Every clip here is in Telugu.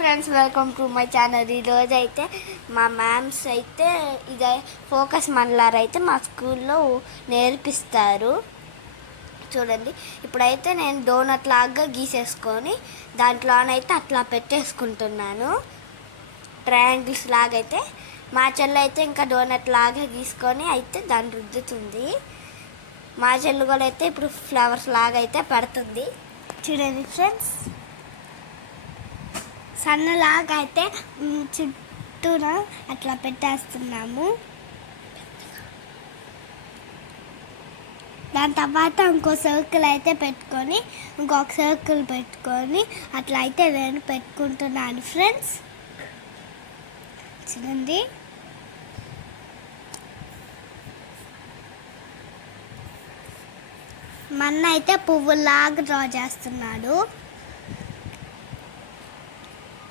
Friends, welcome to my channel. ఈరోజు అయితే మా మ్యామ్స్ అయితే ఇది ఫోకస్ మండలార్ అయితే మా స్కూల్లో నేర్పిస్తారు. చూడండి, ఇప్పుడైతే నేను డోనట్ లాగా గీసేసుకొని దాంట్లోనైతే అట్లా పెట్టేసుకుంటున్నాను. ట్రయాంగిల్స్ లాగా అయితే మా చెల్లి అయితే ఇంకా డోనట్ లాగా గీసుకొని అయితే దాన్ని రుద్దుతుంది. మా చెల్లి కూడా అయితే ఇప్పుడు ఫ్లవర్స్ లాగా అయితే పెడుతుంది. చూడండి ఫ్రెండ్స్, సన్నలాగా అయితే చుట్టూన అట్లా పెట్టేస్తున్నాము. దాని తర్వాత ఇంకో సర్కిల్ అయితే పెట్టుకొని ఇంకొక సర్కిల్ పెట్టుకొని అట్లా అయితే నేను పెట్టుకుంటున్నాను ఫ్రెండ్స్. చూడండి, మన్న అయితే పువ్వులాగా డ్రా చేస్తున్నాడు.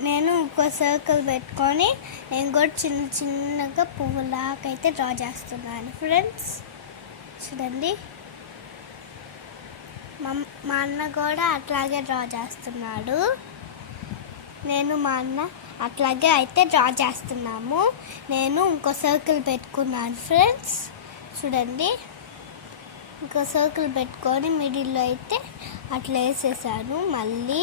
నేను ఇంకో సర్కిల్ పెట్టుకొని నేను కూడా చిన్న చిన్నగా పువ్వులాగా అయితే డ్రా చేస్తున్నాను ఫ్రెండ్స్. చూడండి, మా అన్న కూడా అట్లాగే డ్రా చేస్తున్నాడు. నేను మా అన్న అట్లాగే అయితే డ్రా చేస్తున్నాము. నేను ఇంకో సర్కిల్ పెట్టుకున్నాను ఫ్రెండ్స్. చూడండి, ఇంకో సర్కిల్ పెట్టుకొని మిడిల్లో అయితే అట్లా వేసేసాను. మళ్ళీ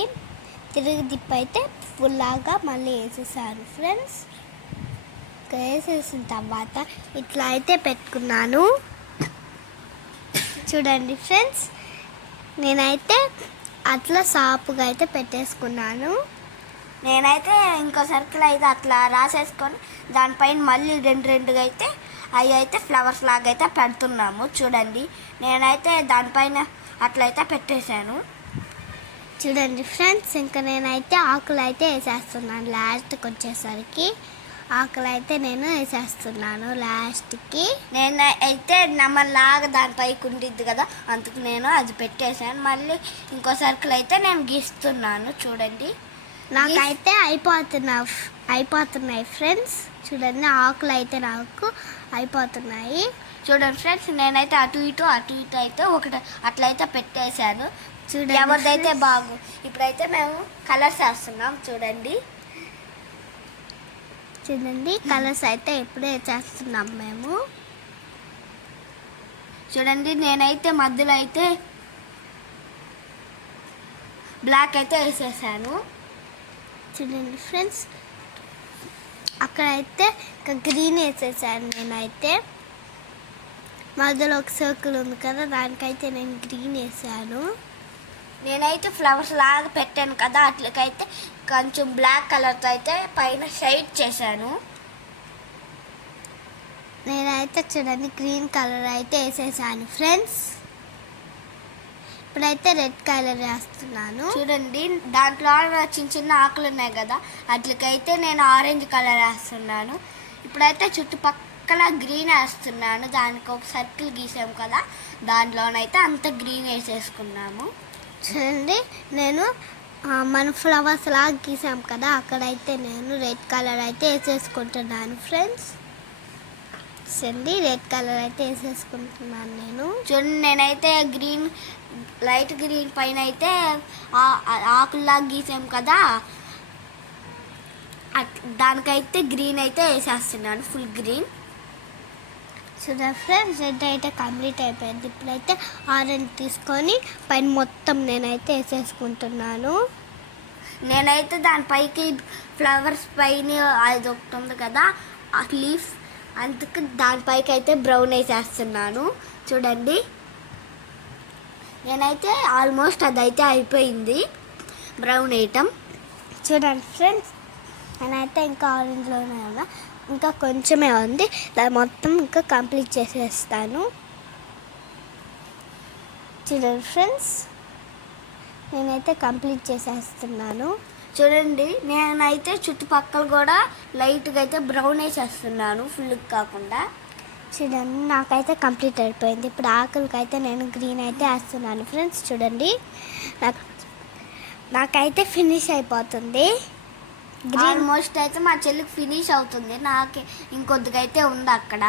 తిరిగి దిప్పు అయితే ఫుల్లాగా మళ్ళీ వేసేసాను ఫ్రెండ్స్. వేసేసిన తర్వాత ఇట్లా అయితే పెట్టుకున్నాను. చూడండి ఫ్రెండ్స్, నేనైతే అట్లా సాపుగా అయితే పెట్టేసుకున్నాను. నేనైతే ఇంకో సర్కిల్ అయితే అట్లా రాసేసుకొని దానిపైన మళ్ళీ రెండుగా అయితే అవి అయితే ఫ్లవర్స్ లాగా అయితే పెడుతున్నాము. చూడండి, నేనైతే దానిపైన అట్లయితే పెట్టేశాను. చూడండి ఫ్రెండ్స్, ఇంకా నేనైతే ఆకులు అయితే వేసేస్తున్నాను. లాస్ట్కి వచ్చేసరికి ఆకులు అయితే నేను వేసేస్తున్నాను లాస్ట్కి. నేను అయితే నమ్మలాగా దానిపైకి ఉండిద్ది కదా, అందుకు నేను అది పెట్టేశాను. మళ్ళీ ఇంకో సర్కిల్ అయితే నేను గీస్తున్నాను. చూడండి, నాకైతే అయిపోతున్నాయి ఫ్రెండ్స్. చూడండి, ఆకులు అయితే నాకు అయిపోతున్నాయి. చూడండి ఫ్రెండ్స్, నేనైతే అటు ఇటు అయితే ఒకటి అట్లయితే పెట్టేశాను. చూడండి, ఎవరిదైతే ఇప్పుడైతే మేము కలర్స్ వేస్తున్నాం. చూడండి కలర్స్ అయితే ఇప్పుడే చేస్తున్నాం మేము. చూడండి, నేనైతే మధ్యలో అయితే బ్లాక్ అయితే వేసేసాను. చూడండి ఫ్రెండ్స్, అక్కడైతే గ్రీన్ వేసేసాను. నేనైతే మధ్యలో ఒక సర్కిల్ ఉంది కదా, దానికైతే నేను గ్రీన్ వేసాను. నేనైతే ఫ్లవర్స్ లాగా పెట్టాను కదా, అట్లకైతే కొంచెం బ్లాక్ కలర్తో అయితే పైన షైడ్ చేశాను. నేనైతే చూడండి గ్రీన్ కలర్ అయితే వేసేసాను ఫ్రెండ్స్. ఇప్పుడైతే రెడ్ కలర్ వేస్తున్నాను. చూడండి, దాంట్లో చిన్న చిన్న ఆకులు ఉన్నాయి కదా, అట్లకైతే నేను ఆరెంజ్ కలర్ వేస్తున్నాను. ఇప్పుడైతే చుట్టుపక్కల గ్రీన్ వేస్తున్నాను. దానికి ఒక సర్కిల్ గీసాము కదా, దాంట్లోనైతే అంత గ్రీన్ వేసేసుకున్నాము. చూడండి, నేను మన ఫ్లవర్స్ లాగా గీసాం కదా, అక్కడైతే నేను రెడ్ కలర్ అయితే వేసేసుకుంటున్నాను ఫ్రెండ్స్. చూడండి, రెడ్ కలర్ అయితే వేసేసుకుంటున్నాను నేను. చూడండి, నేనైతే లైట్ గ్రీన్ పైన అయితే ఆకుల్లాగా గీసాం కదా, దానికైతే గ్రీన్ అయితే వేసేస్తున్నాను, ఫుల్ గ్రీన్. చూడండి ఫ్రెండ్స్, రెడ్ అయితే కంప్లీట్ అయిపోయింది. ఇప్పుడైతే ఆరెంజ్ తీసుకొని పైన మొత్తం నేనైతే వేసేసుకుంటున్నాను. నేనైతే దానిపైకి ఫ్లవర్స్ పైన అది ఒకటి ఉంది కదా, ఆ లీఫ్, అందుకు దానిపైకి అయితే బ్రౌన్ వేసేస్తున్నాను. చూడండి, నేనైతే ఆల్మోస్ట్ అదైతే అయిపోయింది బ్రౌన్ వేయటం. చూడండి ఫ్రెండ్స్, నేనైతే ఇంకా ఆరెంజ్లోనే ఉన్నా, ఇంకా కొంచెమే ఉంది, దాన్ని మొత్తం ఇంకా కంప్లీట్ చేసేస్తాను. చూడండి ఫ్రెండ్స్, నేనైతే కంప్లీట్ చేసేస్తున్నాను. చూడండి, నేనైతే చుట్టుపక్కల కూడా లైట్గా అయితే బ్రౌన్ వేసేస్తున్నాను, ఫుల్ కాకుండా. చూడండి, నాకైతే కంప్లీట్ అయిపోయింది. ఇప్పుడు ఆకులకైతే నేను గ్రీన్ అయితే వేస్తున్నాను ఫ్రెండ్స్. చూడండి, నాకైతే ఫినిష్ అయిపోతుంది. ఆల్మోస్ట్ అయితే మా చెల్లికి ఫినిష్ అవుతుంది, నాకు ఇంకొద్దిగా అయితే ఉంది అక్కడ.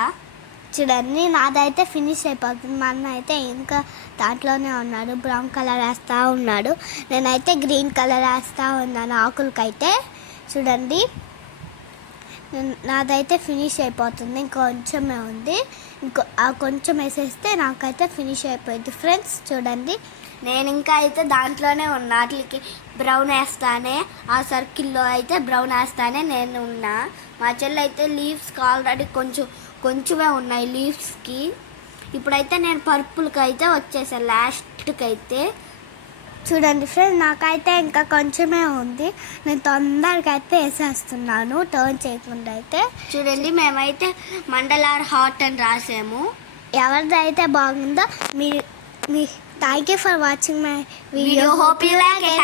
చూడండి, నాదైతే ఫినిష్ అయిపోతుంది. మా అన్న అయితే ఇంకా దాంట్లోనే ఉన్నాడు, బ్రౌన్ కలర్ వేస్తూ ఉన్నాడు. నేనైతే గ్రీన్ కలర్ వేస్తూ ఉన్నాను ఆకులకైతే. చూడండి నాదైతే ఫినిష్ అయిపోతుంది, ఇంకొంచెమే ఉంది. కొంచెం వేసేస్తే నాకైతే ఫినిష్ అయిపోయింది ఫ్రెండ్స్. చూడండి నేను ఇంకా అయితే దాంట్లోనే ఉన్నా, వాటికి బ్రౌన్ వేస్తానే, ఆ సర్కిల్లో అయితే బ్రౌన్ వేస్తానే నేను ఉన్నా. మా చెల్లి అయితే లీవ్స్కి ఆల్రెడీ కొంచెమే ఉన్నాయి లీవ్స్కి. ఇప్పుడైతే నేను పర్పుల్కి అయితే వచ్చేసాను లాస్ట్కి అయితే. చూడండి ఫ్రెండ్స్ నాకైతే ఇంకా కొంచెమే ఉంది, నేను తొందరగా అయితే వేసేస్తున్నాను టర్న్ చేయకుండా అయితే. చూడండి మేమైతే మండలార్ హాట్ అని రాసాము. ఎవరిదైతే బాగుందో మీ thank you for watching my video. Hope you like it.